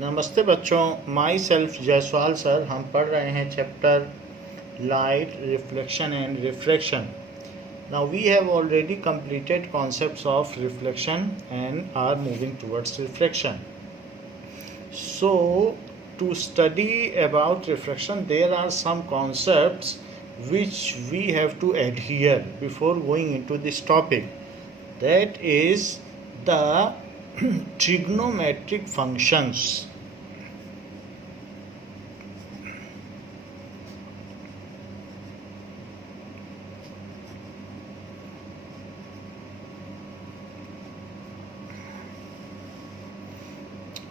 नमस्ते बच्चों, my self Jaiswal sir. हम पढ़ रहे हैं chapter light, reflection and refraction. Now we have already completed concepts of reflection and are moving towards refraction. So to study about refraction, there are some concepts which we have to adhere before going into this topic. That is the trigonometric functions.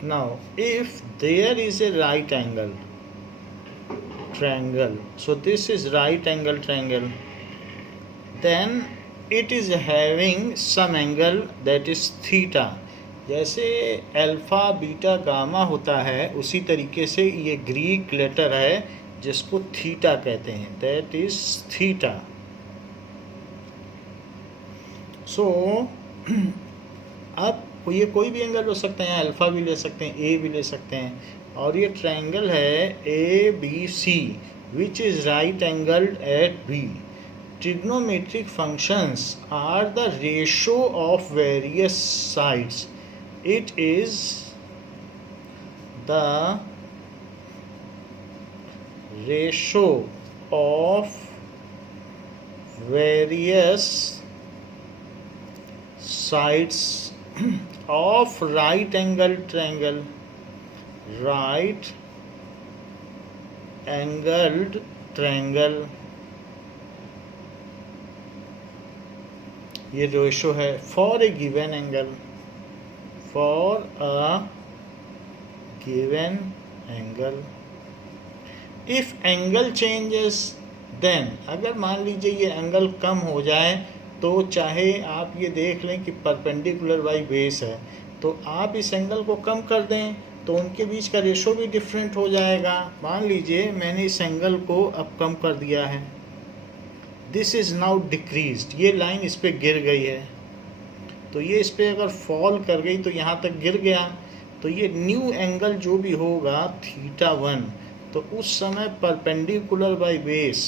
Now, if there is a right angle triangle, so this is right angle triangle, then it is having some angle that is theta. जैसे alpha beta gamma होता है, उसी तरीके से ये Greek letter है जिसको theta कहते हैं, दैट इज थीटा. सो अब ये कोई भी एंगल हो सकते हैं, अल्फा भी ले सकते हैं, ए भी ले सकते हैं. और ये ट्रायंगल है A B C which is right angled at B. Trigonometric functions are the ratio of various sides. It is the ratio of various sides of right angled triangle. Right angled triangle, ये ratio है for a given angle. For a given angle, if angle changes, then अगर मान लीजिए ये angle कम हो जाए, तो चाहे आप ये देख लें कि परपेंडिकुलर बाई बेस है, तो आप इस एंगल को कम कर दें तो उनके बीच का रेशो भी डिफरेंट हो जाएगा. मान लीजिए मैंने इस एंगल को अब कम कर दिया है, दिस इज नाउ डिक्रीज्ड. ये लाइन इस पे गिर गई है, तो ये इस पर अगर फॉल कर गई तो यहाँ तक गिर गया, तो ये न्यू एंगल जो भी होगा थीटा 1, तो उस समय परपेंडिकुलर बाय बेस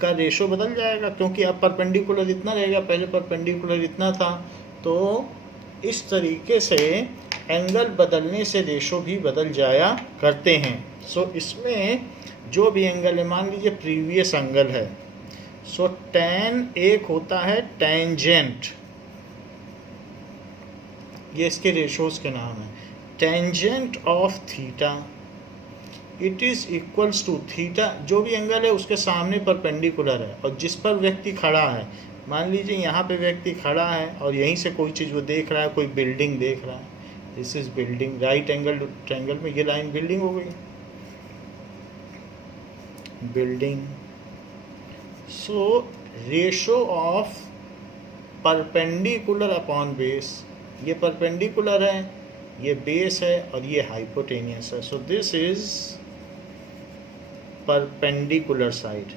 का रेशो बदल जाएगा, क्योंकि अब परपेंडिकुलर इतना रहेगा, पहले परपेंडिकुलर इतना था. तो इस तरीके से एंगल बदलने से रेशो भी बदल जाया करते हैं. सो इसमें जो भी एंगल है, मान लीजिए प्रीवियस एंगल है, सो टैन एक होता है टेंजेंट, ये इसके रेशोज के नाम है. Tangent of theta it is equals to theta, जो भी एंगल है उसके सामने परपेंडिकुलर है और जिस पर व्यक्ति खड़ा है. मान लीजिए यहाँ पे व्यक्ति खड़ा है और यहीं से कोई चीज़ वो देख रहा है, कोई बिल्डिंग देख रहा है, this is building. Right angle triangle में ये लाइन बिल्डिंग हो गई, building. So ratio of perpendicular upon base, ये परपेंडिकुलर है, ये बेस है और ये हाइपोटेनियस है. सो दिस इज परपेंडिकुलर साइड.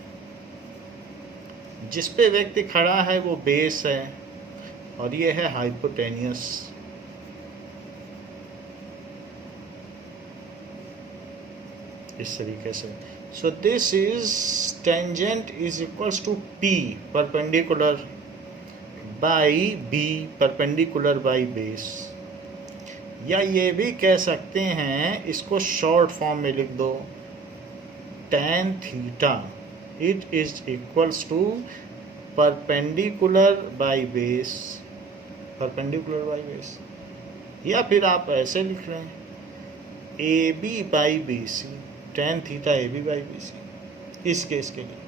जिस पे व्यक्ति खड़ा है वो बेस है और ये है हाइपोटेनियस. इस तरीके से. So this is tangent is equals to P perpendicular by B perpendicular by base. या ये भी कह सकते हैं, इसको शॉर्ट फॉर्म में लिख दो, tan theta it is equals to perpendicular by base, perpendicular by base. या फिर आप ऐसे लिख रहे हैं A B by B C, tan theta A B by B C. इस केस के लिए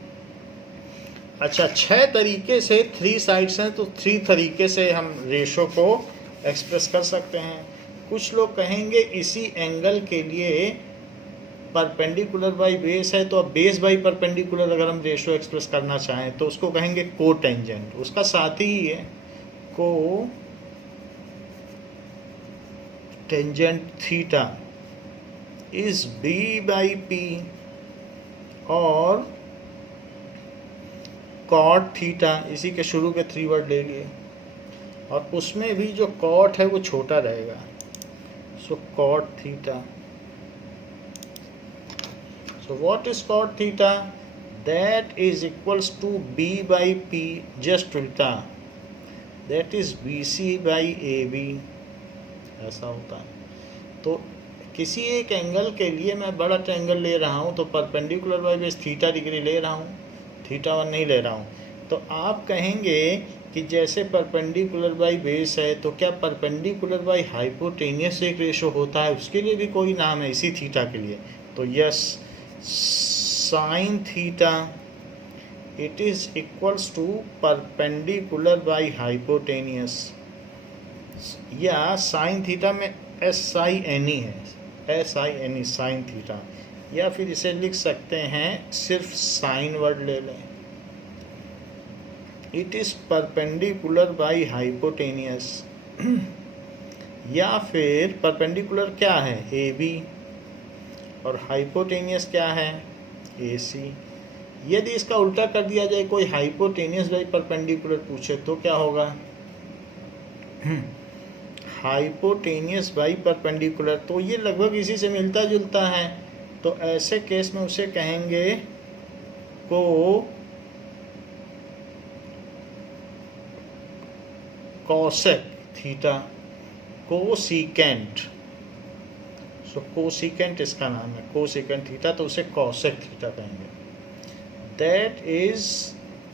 अच्छा 6 तरीके से 3 साइड्स हैं, तो 3 तरीके से हम रेशो को एक्सप्रेस कर सकते हैं. कुछ लोग कहेंगे इसी एंगल के लिए परपेंडिकुलर बाई बेस है, तो अब बेस बाई परपेंडिकुलर अगर हम रेशो एक्सप्रेस करना चाहें तो उसको कहेंगे को टेंजेंट. उसका साथ ही है को tangent theta is B by P, और कॉट थीटा, इसी के शुरू के 3 वर्ड ले लिए, और उसमें भी जो कॉट है वो छोटा रहेगा. So cot theta So what is cot theta? That is equals to B by P, just उल्टा, that is BC by AB, ऐसा होता है। तो किसी एक एंगल के लिए मैं बड़ा ट्रायंगल ले रहा हूँ तो perpendicular by base theta degree ले रहा हूँ, थीटा 1 नहीं ले रहा हूँ। तो आप कहेंगे कि जैसे परपेंडिकुलर बाई बेस है तो क्या परपेंडिकुलर बाई हाइपोटेनियस एक रेशो होता है, उसके लिए भी कोई नाम है इसी थीटा के लिए? तो yes, sine theta it is equals to perpendicular by hypotenuse, या साइन थीटा में SINE है, SINE साइन थीटा, या फिर इसे लिख सकते हैं सिर्फ साइन वर्ड ले लें। It is perpendicular by hypotenuse, या फिर परपेंडिकुलर क्या है AB और हाइपोटेनियस क्या है AC। यदि इसका उल्टा कर दिया जाए, कोई हाइपोटेनियस बाई परपेंडिकुलर पूछे तो क्या होगा? हाइपोटेनियस बाई परपेंडिकुलर, तो ये लगभग इसी से मिलता जुलता है। तो ऐसे केस में उसे कहेंगे को cosec theta, cosecant. So cosecant इसका नाम है, कोसिकेंट थीटा, तो उसे कोसेक थीटा कहेंगे। That is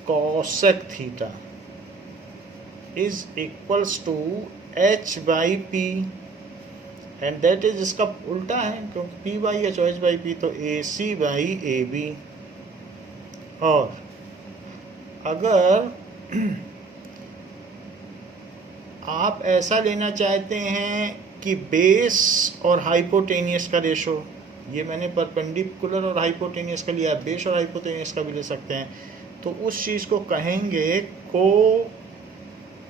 cosec theta is equals to H by P, and that is, इसका उल्टा है क्योंकि P बाई H और H बाई पी, तो AC बाई AB। और अगर आप ऐसा लेना चाहते हैं कि बेस और हाइपोटेनियस का रेशो, ये मैंने परपेंडिकुलर और हाइपोटेनियस का लिया, बेस और हाइपोटेनियस का भी ले सकते हैं, तो उस चीज़ को कहेंगे को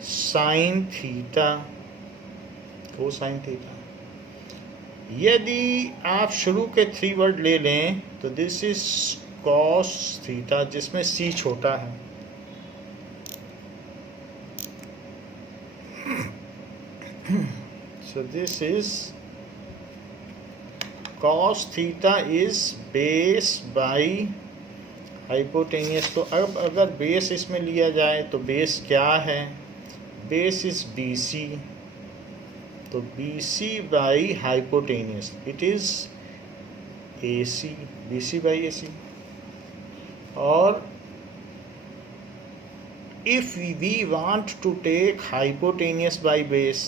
साइन थीटा, को साइन थीटा। यदि आप शुरू के 3 वर्ड ले लें तो दिस इज कॉस थीटा, जिसमें C छोटा है। So this is cos theta is base by hypotenuse। तो अब अगर बेस इसमें लिया जाए तो बेस क्या है? बेस इज BC, तो BC by hypotenuse it is AC, BC by AC। और if we want to take hypotenuse by base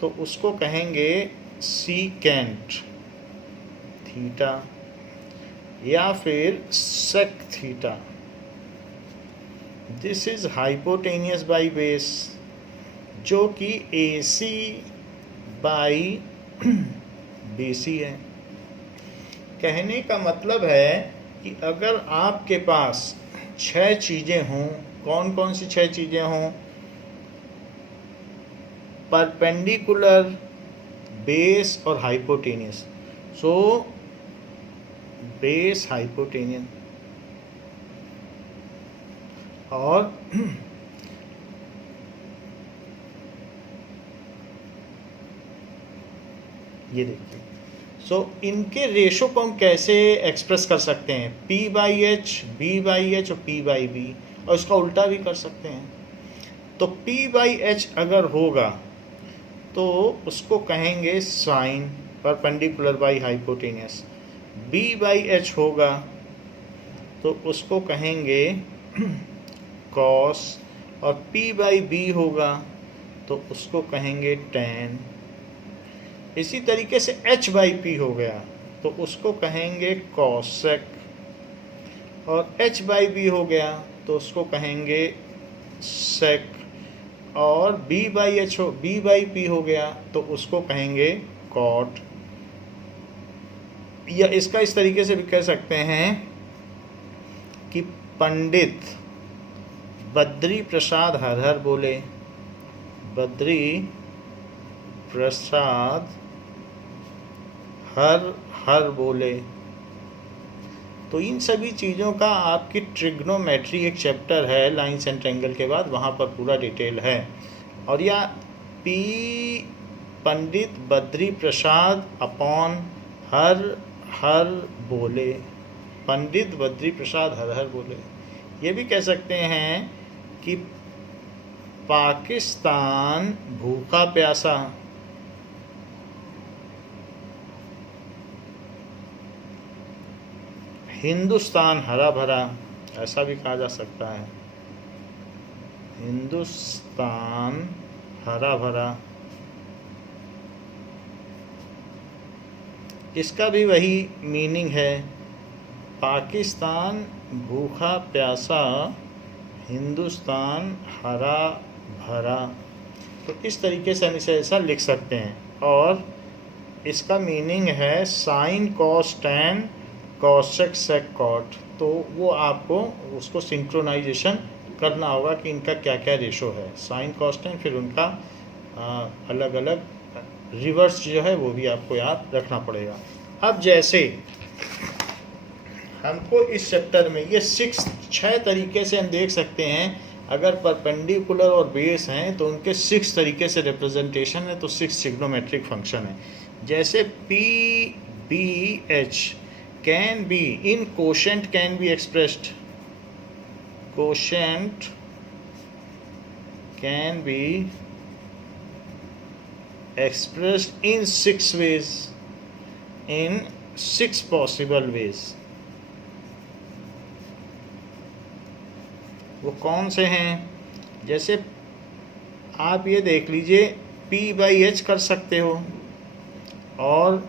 तो उसको कहेंगे सीकेंट थीटा, या फिर sec theta. This is hypotenuse by base, जो कि AC बाई BC है। कहने का मतलब है कि अगर आपके पास 6 चीज़ें हों, कौन कौन सी 6 चीज़ें हों? परपेंडिकुलर, बेस और हाइपोटेनियस। सो बेस हाइपोटेनियस, और ये देखिए। सो इनके रेशो को हम कैसे एक्सप्रेस कर सकते हैं? P by H, B by H और P बाई B, और इसका उल्टा भी कर सकते हैं। तो P बाई H अगर होगा तो उसको कहेंगे sine, perpendicular by hypotenuse. B by H होगा तो उसको कहेंगे कॉस, और P बाई B होगा तो उसको कहेंगे टेन। इसी तरीके से H बाई P हो गया तो उसको कहेंगे कॉसेक, और H बाई B हो गया तो उसको कहेंगे सेक, और B बाई P हो गया तो उसको कहेंगे कॉट। या इसका इस तरीके से भी कह सकते हैं कि पंडित बद्री प्रसाद हर हर बोले, बद्री प्रसाद हर हर बोले। तो इन सभी चीज़ों का आपकी ट्रिग्नोमेट्री एक चैप्टर है लाइन्स एंड ट्रायंगल के बाद, वहाँ पर पूरा डिटेल है। और या P Pandit Badri Prasad upon her हर बोले, पंडित बद्री प्रसाद हर हर बोले। ये भी कह सकते हैं कि पाकिस्तान भूखा प्यासा, हिंदुस्तान हरा भरा, ऐसा भी कहा जा सकता है, हिंदुस्तान हरा भरा। इसका भी वही मीनिंग है, पाकिस्तान भूखा प्यासा, हिंदुस्तान हरा भरा। तो इस तरीके से हम इसे ऐसा लिख सकते हैं। और इसका मीनिंग है sine cos tan cosec sec cot. तो वो आपको उसको सिंक्रोनाइजेशन करना होगा कि इनका क्या क्या रेशो है, साइन कॉस टैन, फिर उनका अलग अलग रिवर्स जो है वो भी आपको याद रखना पड़ेगा। अब जैसे हमको इस चैप्टर में ये 6 तरीके से हम देख सकते हैं, अगर परपेंडिकुलर और बेस हैं तो उनके 6 तरीके से रिप्रेजेंटेशन है, तो 6 ट्रिग्नोमेट्रिक फंक्शन है। जैसे P B H can be in quotient can be expressed, quotient can be expressed in 6 ways, in 6 possible ways। वो कौन से हैं? जैसे आप ये देख लीजिए, P बाई एच कर सकते हो, और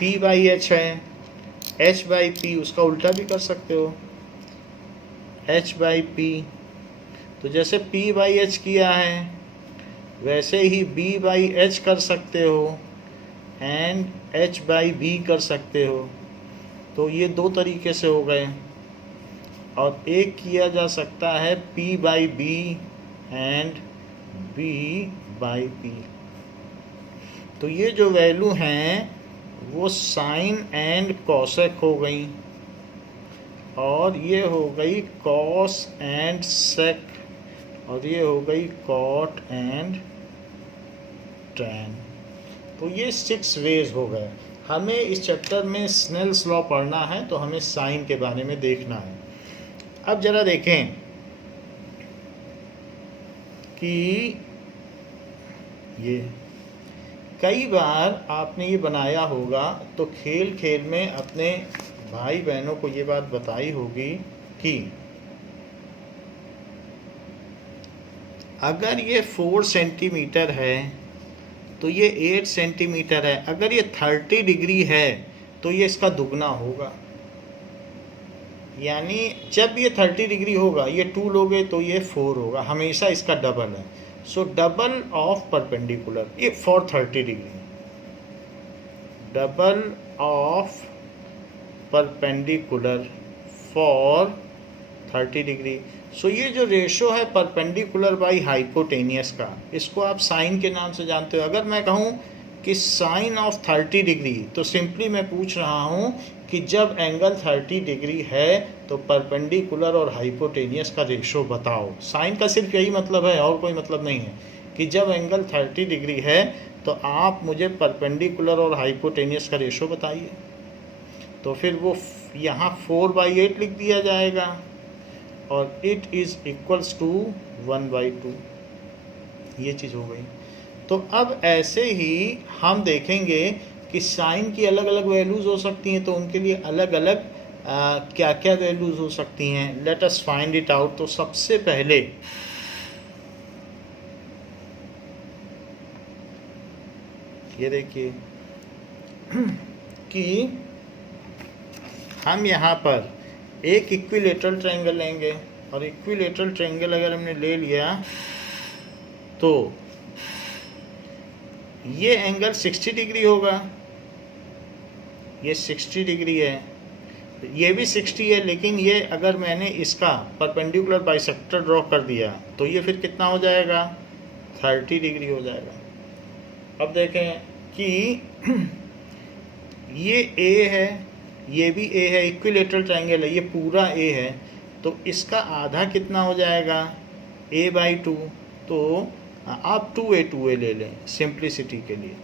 P बाई एच है, H बाई P उसका उल्टा भी कर सकते हो, H बाई P। तो जैसे P बाई एच किया है वैसे ही B बाई एच कर सकते हो एंड H बाई B कर सकते हो। तो ये 2 तरीके से हो गए। और एक किया जा सकता है P by B and B by P। तो ये जो वैल्यू हैं वो साइन एंड कॉसेक हो गई, और ये हो गई कॉस एंड सेक, और ये हो गई कॉट एंड टैन। तो ये 6 वेज हो गए। हमें इस चैप्टर में स्नेल्स लॉ पढ़ना है, तो हमें साइन के बारे में देखना है। अब जरा देखें कि ये कई बार आपने ये बनाया होगा, तो खेल खेल में अपने भाई बहनों को ये बात बताई होगी कि अगर ये 4 सेंटीमीटर है तो ये 8 सेंटीमीटर है। अगर ये 30 डिग्री है तो ये इसका दुगना होगा। यानी जब ये 30 डिग्री होगा, ये 2 लोगे तो ये 4 होगा, हमेशा इसका डबल है। सो डबल ऑफ परपेंडिकुलर, ये for 30 degree, double of perpendicular for 30 degree. So ये जो रेशो है परपेंडिकुलर बाई हाइपोटेनियस का, इसको आप साइन के नाम से जानते हो। अगर मैं कहूँ कि साइन ऑफ 30 डिग्री, तो सिंपली मैं पूछ रहा हूँ कि जब एंगल 30 डिग्री है तो परपेंडिकुलर और हाइपोटेनियस का रेशो बताओ। साइन का सिर्फ यही मतलब है, और कोई मतलब नहीं है, कि जब एंगल 30 डिग्री है तो आप मुझे परपेंडिकुलर और हाइपोटेनियस का रेशो बताइए। तो फिर वो यहाँ 4/8 लिख दिया जाएगा, और इट इज़ इक्वल्स टू 1/2। ये चीज़ हो गई। तो अब ऐसे ही हम देखेंगे कि साइन की अलग अलग वैल्यूज़ हो सकती हैं, तो उनके लिए अलग अलग क्या क्या वैल्यूज़ हो सकती हैं। Let us find it out. तो सबसे पहले ये देखिए कि हम यहाँ पर एक इक्विलेटरल ट्रायंगल लेंगे, और इक्विलेटरल ट्रायंगल अगर हमने ले लिया तो ये एंगल 60 डिग्री होगा, ये 60 डिग्री है, ये भी 60 है, लेकिन ये अगर मैंने इसका परपेंडिकुलर बाइसेक्टर ड्रॉ कर दिया तो ये फिर कितना हो जाएगा, 30 डिग्री हो जाएगा। अब देखें कि ये A है, ये भी A है, इक्विलेटरल ट्रायंगल है, ये पूरा A है, तो इसका आधा कितना हो जाएगा, A/2। तो आप 2A ले लें सिंप्लिसिटी के लिए,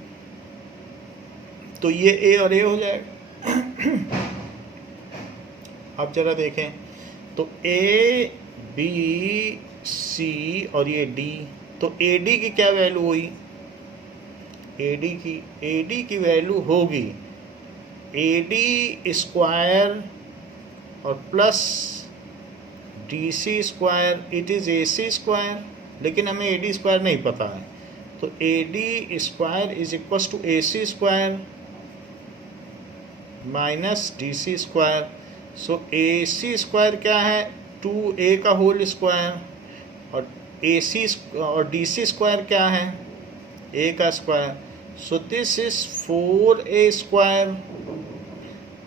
तो ये A और A हो जाएगा। अब जरा देखें तो ए बी सी और ये डी, तो ए डी की क्या वैल्यू हुई, ए डी की वैल्यू होगी ए डी स्क्वायर और plus D C square, it is A C square, लेकिन हमें ए डी स्क्वायर नहीं पता है, तो A D square is equal to A C square minus D C square. So A C square क्या है, 2a का होल स्क्वायर, और ए सी और डी सी स्क्वायर क्या है, a का square. So this is 4a square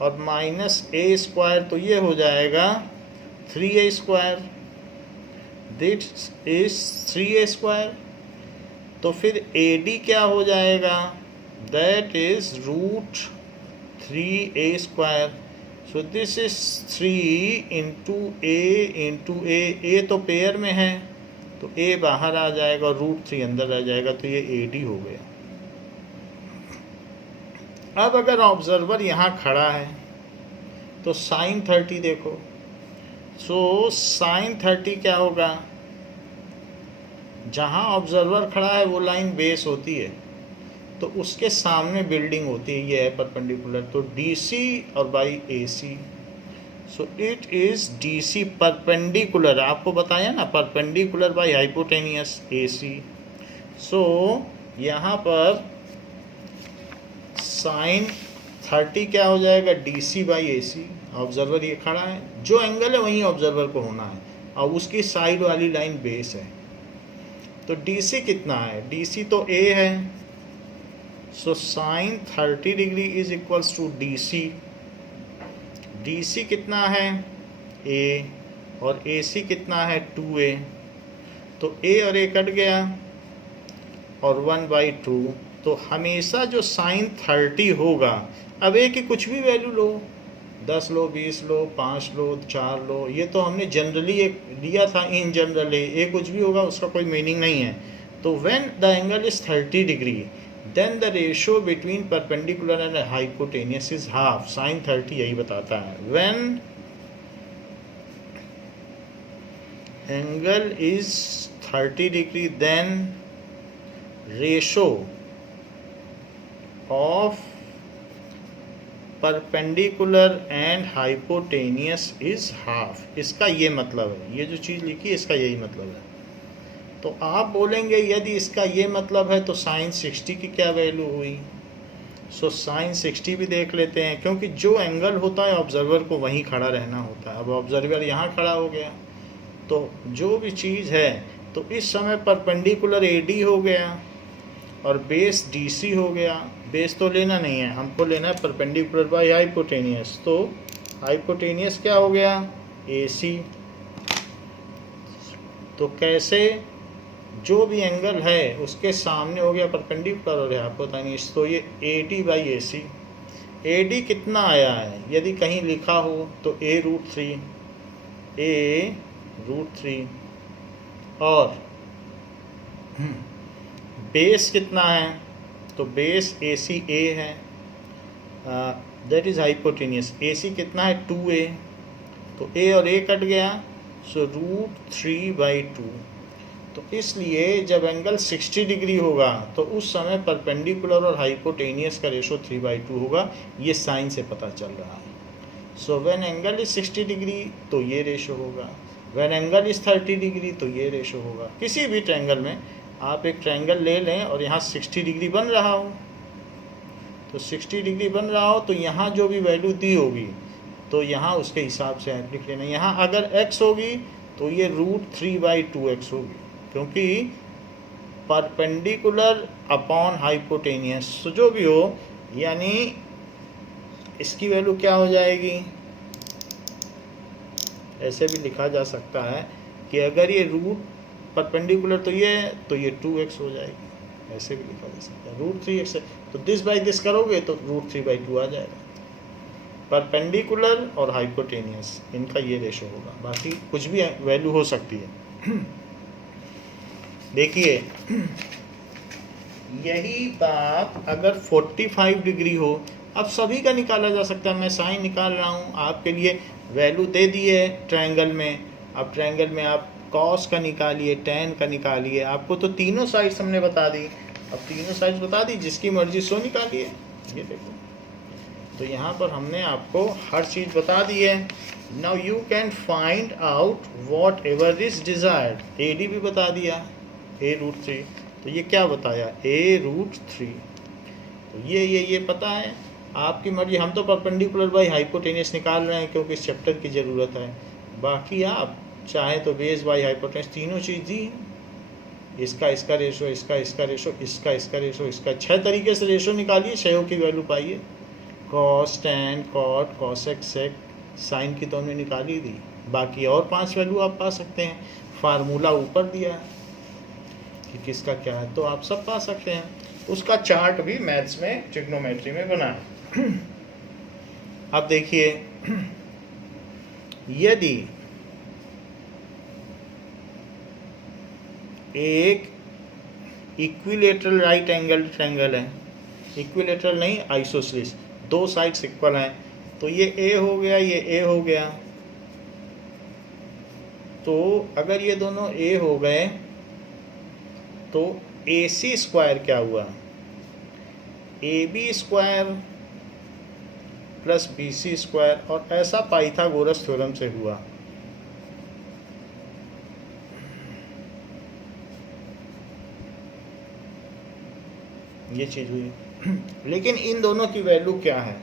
और माइनस a स्क्वायर, तो ये हो जाएगा 3a square, this is 3a square. तो फिर AD क्या हो जाएगा, that is root 3a square. So this is 3 into a तो पेयर में है तो a बाहर आ जाएगा और रूट 3 अंदर आ जाएगा, तो ये AD हो गया। अब अगर ऑब्जर्वर यहाँ खड़ा है तो साइन 30 देखो, सो साइन 30 क्या होगा, जहाँ ऑब्जर्वर खड़ा है वो लाइन बेस होती है, तो उसके सामने बिल्डिंग होती है, ये है परपेंडिकुलर, तो DC और by AC, so it is DC perpendicular, आपको बताया ना परपेंडिकुलर बाई हाइपोटेनियस AC। सो यहाँ पर साइन 30 क्या हो जाएगा, DC बाई AC, ऑब्जर्वर ये खड़ा है, जो एंगल है वहीं ऑब्जर्वर को होना है, और उसकी साइड वाली लाइन बेस है, तो DC कितना है, DC तो A है, so sine 30 degree is equals to DC, DC कितना है A और AC कितना है 2A, तो A और A कट गया और 1/2, तो हमेशा जो साइन 30 होगा, अब A की कुछ भी वैल्यू लो, 10 लो, 20 लो, 5 लो, 4 लो, ये तो हमने जनरली एक लिया था, इन जनरल A कुछ भी होगा उसका कोई मीनिंग नहीं है। तो when the angle is 30 degree then the ratio between perpendicular and hypotenuse is half, sine 30 यही बताता है। When angle is 30 degree then ratio of perpendicular and hypotenuse is half, इसका ये मतलब है, ये जो चीज़ लिखी है इसका यही मतलब है। तो आप बोलेंगे यदि इसका ये मतलब है तो साइन 60 की क्या वैल्यू हुई, सो साइन 60 भी देख लेते हैं, क्योंकि जो एंगल होता है ऑब्जर्वर को वहीं खड़ा रहना होता है। अब ऑब्जर्वर यहाँ खड़ा हो गया तो जो भी चीज़ है, तो इस समय परपेंडिकुलर AD हो गया और बेस DC हो गया, बेस तो लेना नहीं है, हमको लेना है परपेंडिकुलर बाई हाइपोटेनियस, तो हाइपोटेनियस क्या हो गया AC। तो कैसे, जो भी एंगल है उसके सामने हो गया परपेंडिकुलर और हाइपोटेनियस, तो ये AD बाई AC, AD कितना आया है, यदि कहीं लिखा हो तो A√3, और बेस कितना है, तो बेस ACA है, दैट इज हाइपोटेनियस, AC कितना है 2A, तो A और A कट गया, सो √3/2। तो इसलिए जब एंगल 60 डिग्री होगा तो उस समय परपेंडिकुलर और हाइपोटेनियस का रेशो 3/2 होगा, ये साइन से पता चल रहा है। So when angle is 60 degree तो ये रेशो होगा, व्हेन एंगल इज 30 डिग्री तो ये रेशो होगा। किसी भी ट्रायंगल में आप एक ट्रायंगल ले लें और यहाँ 60 डिग्री बन रहा हो, तो 60 डिग्री बन रहा हो तो यहाँ जो भी वैल्यू दी होगी तो यहाँ उसके हिसाब से आप लिख लेना। यहाँ अगर x होगी तो ये √3/2x होगी, क्योंकि परपेंडिकुलर अपॉन हाइपोटेनियस, तो जो भी हो, यानी इसकी वैल्यू क्या हो जाएगी, ऐसे भी लिखा जा सकता है कि अगर ये रूट परपेंडिकुलर तो ये 2x हो जाएगी, ऐसे भी लिखा जा सकता है √3x, तो दिस बाई दिस करोगे तो √3/2 आ जाएगा। परपेंडिकुलर और हाइपोटेनियस इनका ये रेशो होगा, बाकी कुछ भी वैल्यू हो सकती है। देखिए यही बात अगर 45 डिग्री हो, अब सभी का निकाला जा सकता है, मैं साइन निकाल रहा हूँ आपके लिए, वैल्यू दे दिए ट्रायंगल में। अब ट्रायंगल में आप कॉस का निकालिए, टेन का निकालिए, आपको तो तीनों साइड्स हमने बता दी। अब तीनों साइड्स बता दी, जिसकी मर्जी सो निकालिए। ये देखो, तो यहाँ पर हमने आपको हर चीज़ बता दी है। Now you can find out what ever is desired. A D भी बता दिया, a√3। तो ये क्या बताया, a√3। तो ये पता है, आपकी मर्जी। हम तो परपेंडिकुलर बाई हाइपोटेनियस निकाल रहे हैं क्योंकि इस चैप्टर की ज़रूरत है। बाकी आप चाहे तो बेस बाई हाइपोटेनियस, तीनों चीज़ दी। इसका रेशो, इसका रेशो, इसका रेशो, इसका 6 तरीके से रेशो निकालिए, 6 की वैल्यू पाइए। कॉस, टैन, कॉट, कॉसेक, सेक, साइन की तो हमने निकाली दी। बाकी और 5 वैल्यू आप पा सकते हैं। फार्मूला ऊपर दिया है कि किसका क्या है, तो आप सब पा सकते हैं। उसका चार्ट भी मैथ्स में, ट्रिग्नोमेट्री में बना है। अब देखिए, यदि एक इक्विलेटरल राइट एंगल ट्रायंगल है, इक्विलेटरल नहीं, आइसोसेलेस, 2 साइड्स इक्वल हैं, तो ये ए हो गया, ये ए हो गया। तो अगर ये दोनों ए हो गए तो AC स्क्वायर क्या हुआ, AB square plus BC square, और ऐसा पाइथागोरस थ्योरम से हुआ। ये चीज हुई। लेकिन इन दोनों की वैल्यू क्या है,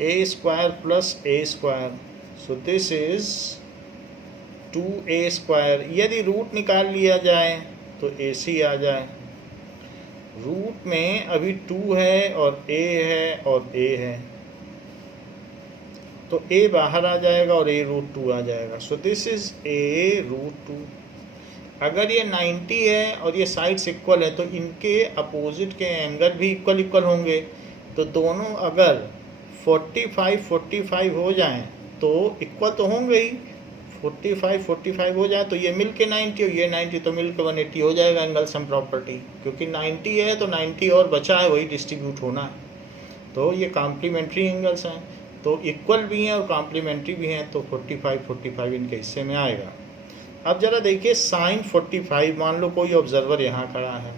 a square plus a square, so this is 2a square. यदि रूट निकाल लिया जाए तो AC आ जाए। रूट में अभी 2 है और a है और a है, तो a बाहर आ जाएगा और a√2 आ जाएगा। सो दिस इज a√2। अगर ये 90 है और ये साइड्स इक्वल है तो इनके अपोजिट के एंगल भी इक्वल होंगे। तो दोनों अगर 45 हो जाएं तो इक्वल तो होंगे ही। 45 हो जाए तो ये मिल के 90 और ये 90, तो मिल के 180 हो जाएगा एंगल सम प्रॉपर्टी। क्योंकि 90 है तो 90 और बचा है, वही डिस्ट्रीब्यूट होना है। तो ये कॉम्प्लीमेंट्री एंगल्स हैं, तो इक्वल भी हैं और कॉम्प्लीमेंट्री भी हैं, तो 45 इनके हिस्से में आएगा। अब जरा देखिए साइन 45, मान लो कोई ऑब्जर्वर यहाँ खड़ा है,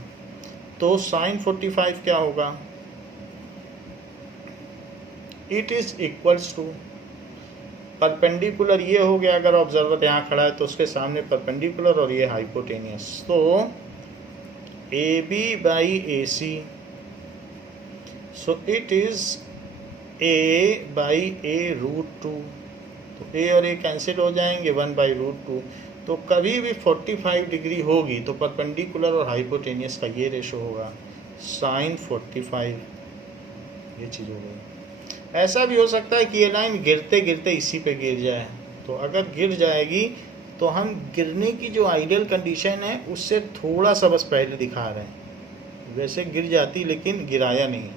तो साइन 45 क्या होगा, it is equals to perpendicular. ये हो गया, अगर ऑब्जर्वर यहाँ खड़ा है तो उसके सामने परपेंडिकुलर और ये हाइपोटेनियस, तो AB by AC, so it is A by A√2। तो A और A कैंसिल हो जाएंगे, 1/√2। तो कभी भी 45 डिग्री होगी तो परपेंडिकुलर और हाइपोटेनियस का ये रेशो होगा, साइन 45। ये चीज़ हो गई। ऐसा भी हो सकता है कि ये लाइन गिरते गिरते इसी पे गिर जाए। तो अगर गिर जाएगी तो हम गिरने की जो आइडियल कंडीशन है उससे थोड़ा सा बस पहले दिखा रहे हैं। वैसे गिर जाती लेकिन गिराया नहीं,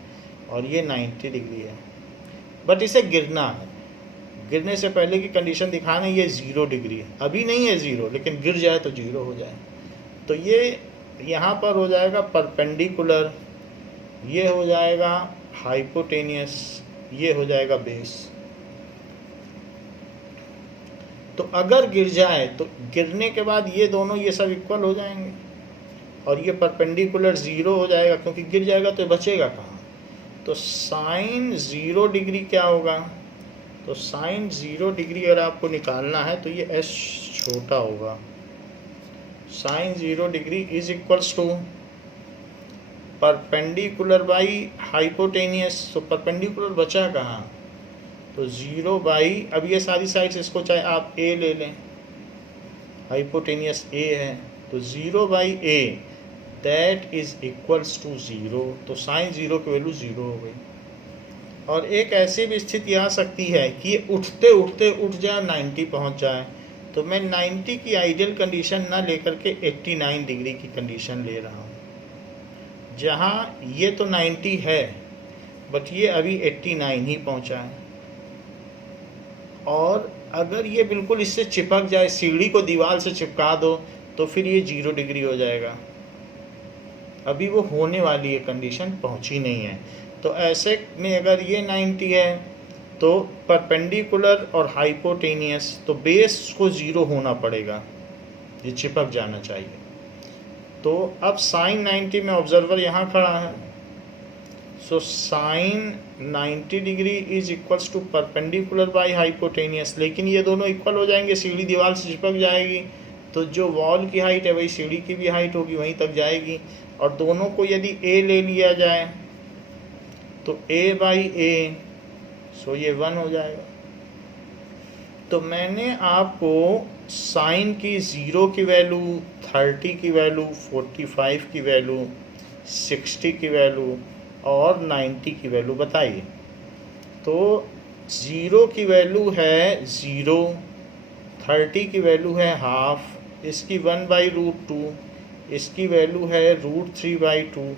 और ये 90 डिग्री है, बट इसे गिरना है। गिरने से पहले की कंडीशन दिखाना, ये 0 डिग्री है, अभी नहीं है 0, लेकिन गिर जाए तो 0 हो जाए। तो ये यहाँ पर हो जाएगा परपेंडिकुलर, ये हो जाएगा हाइपोटेनियस, ये हो जाएगा बेस। तो अगर गिर जाए तो गिरने के बाद ये दोनों, ये सब इक्वल हो जाएंगे और ये परपेंडिकुलर 0 हो जाएगा, क्योंकि गिर जाएगा तो बचेगा कहाँ। तो साइन 0 डिग्री क्या होगा, तो साइन 0 डिग्री अगर आपको निकालना है तो ये s छोटा होगा। Sine 0 degree is equals to perpendicular by hypotenuse. तो परपेंडिकुलर बचा कहाँ, तो 0 बाई, अब ये सारी साइड्स, इसको चाहे आप a ले लें, हाइपोटेनियस a है, तो 0 by a that is equals to 0। तो साइन 0 की वैल्यू 0 हो गई। और एक ऐसी भी स्थिति आ सकती है कि ये उठते उठते उठ जाए, 90 पहुंच जाए, तो मैं 90 की आइडियल कंडीशन ना लेकर के 89 डिग्री की कंडीशन ले रहा हूँ, जहाँ ये तो 90 है बट ये अभी 89 ही पहुंचा है। और अगर ये बिल्कुल इससे चिपक जाए, सीढ़ी को दीवार से चिपका दो, तो फिर ये 0 डिग्री हो जाएगा। अभी वो होने वाली है, कंडीशन पहुंची नहीं है। तो ऐसे में अगर ये 90 है तो परपेंडिकुलर और हाइपोटेनियस, तो बेस को 0 होना पड़ेगा, ये चिपक जाना चाहिए। तो अब साइन 90 में ऑब्जर्वर यहाँ खड़ा है, so sine 90 degree is equals to perpendicular by hypotenuse, लेकिन ये दोनों इक्वल हो जाएंगे, सीढ़ी दीवार से चिपक जाएगी, तो जो वॉल की हाइट है वही सीढ़ी की भी हाइट होगी, वहीं तक जाएगी। और दोनों को यदि ए ले लिया जाए तो ए बाई ए, सो ये 1 हो जाएगा। तो मैंने आपको साइन की 0 की वैल्यू, 30 की वैल्यू, 45 की वैल्यू, 60 की वैल्यू और 90 की वैल्यू बताइए। तो 0 की वैल्यू है 0, 30 की वैल्यू है हाफ, इसकी 1/√2, इसकी वैल्यू है √3/2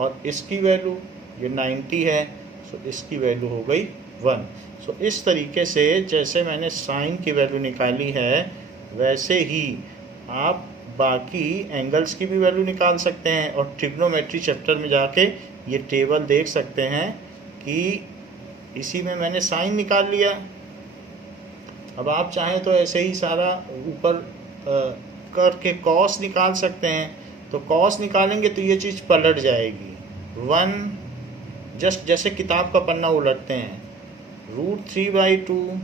और इसकी वैल्यू ये 90 है, सो इसकी वैल्यू हो गई 1। सो इस तरीके से जैसे मैंने साइन की वैल्यू निकाली है वैसे ही आप बाकी एंगल्स की भी वैल्यू निकाल सकते हैं, और ट्रिग्नोमेट्री चैप्टर में जाके ये टेबल देख सकते हैं कि इसी में मैंने साइन निकाल लिया। अब आप चाहें तो ऐसे ही सारा ऊपर करके कॉस निकाल सकते हैं, तो कॉस निकालेंगे तो ये चीज़ पलट जाएगी 1, जस्ट जैसे किताब का पन्ना उलटते हैं, √3/2,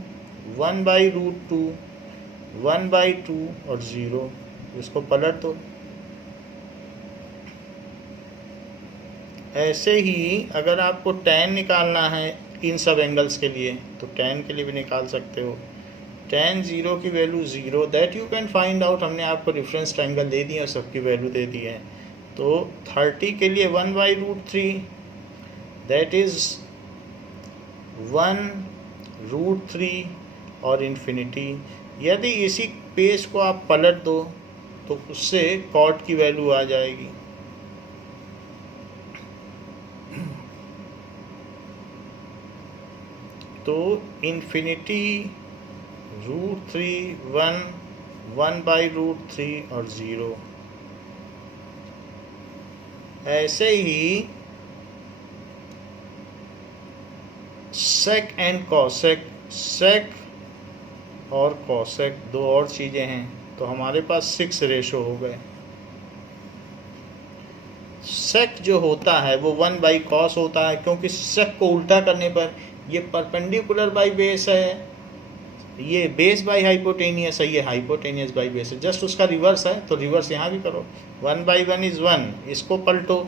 1/√2, 1/2 और 0, इसको पलट दो। ऐसे ही अगर आपको tan निकालना है इन सब एंगल्स के लिए तो tan के लिए भी निकाल सकते हो। tan 0 की value 0, that you can find out, हमने आपको रेफरेंस ट्रायंगल दे दिए और सबकी वैल्यू दे दी है। तो 30 के लिए 1/√3, दैट इज़ 1√3 और इन्फिनिटी। यदि इसी पेज को आप पलट दो तो उससे कॉट की वैल्यू आ जाएगी। तो इन्फिनिटी, √3, 1, 1/√3 और 0। ऐसे ही सेक एंड कॉसेक, सेक और कॉसेक दो और चीज़ें हैं, तो हमारे पास 6 रेशो हो गए। सेक जो होता है वो 1/cos होता है, क्योंकि सेक को उल्टा करने पर ये परपेंडिकुलर बाई बेस है, ये बेस बाई हाइपोटेनियस है, ये हाइपोटेनियस बाई बेस है, जस्ट उसका रिवर्स है, तो रिवर्स यहाँ भी करो। 1/1 इज़ 1, इसको पलटो,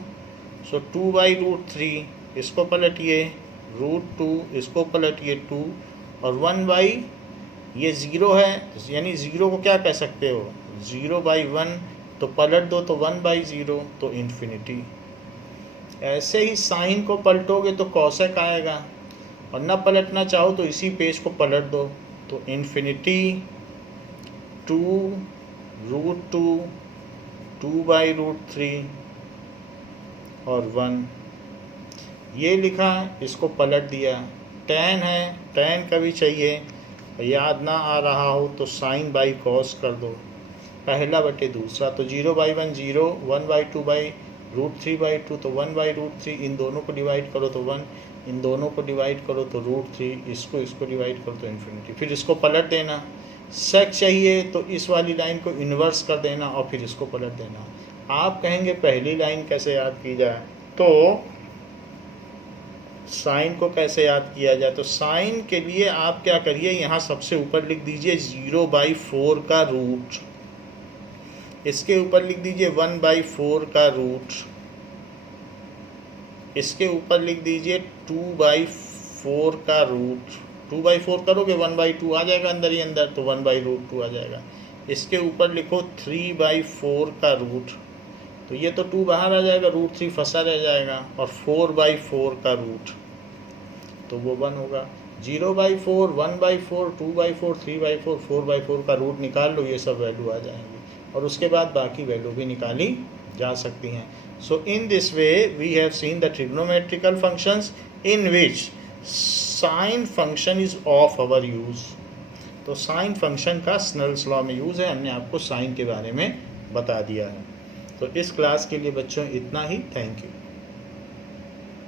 सो 2/√3, इसको पलटिए, √2, इसको पलटिए 2, और 1/ ये 0 है, यानी 0 को क्या कह सकते हो, 0/1, तो पलट दो तो 1/0, तो इन्फिनिटी। ऐसे ही साइन को पलटोगे तो कॉसेक आएगा, और ना पलटना चाहो तो इसी पेज को पलट दो, तो इन्फिनिटी 2√2, 2/√3 और 1, ये लिखा, इसको पलट दिया। tan है, tan का भी चाहिए, याद ना आ रहा हो तो साइन बाई कॉस कर दो, पहला बटे दूसरा, तो 0/1 0, 1/2/√3/2, तो 1/√3, इन दोनों को डिवाइड करो तो 1, इन दोनों को डिवाइड करो तो √3, इसको डिवाइड करो तो इन्फिनिटी। फिर इसको पलट देना, सेक चाहिए तो इस वाली लाइन को इन्वर्स कर देना और फिर इसको पलट देना। आप कहेंगे पहली लाइन कैसे याद की जाए, तो साइन को कैसे याद किया जाए, तो साइन के लिए आप क्या करिए, यहाँ सबसे ऊपर लिख दीजिए 0/4 का रूट, इसके ऊपर लिख दीजिए 1/4 का रूट, इसके ऊपर लिख दीजिए 2/4 का रूट, 2/4 करोगे 1/2 आ जाएगा अंदर ही अंदर, तो 1/√2 आ जाएगा। इसके ऊपर लिखो 3/4 का रूट, तो ये तो 2 बाहर आ जाएगा, √3 फंसा रह जाएगा, और 4/4 का रूट, तो वो 1 होगा। 0/4, 1/4, 2/4, 3/4, 4/4 का रूट निकाल लो, ये सब वैल्यू आ जाएंगी, और उसके बाद बाकी वैल्यू भी निकाली जा सकती हैं। So in this way we have seen the trigonometrical functions in which sine function is of our use. तो साइन फंक्शन का स्नेल्स लॉ में यूज़ है, हमने आपको साइन के बारे में बता दिया है। तो इस क्लास के लिए बच्चों इतना ही, थैंक यू।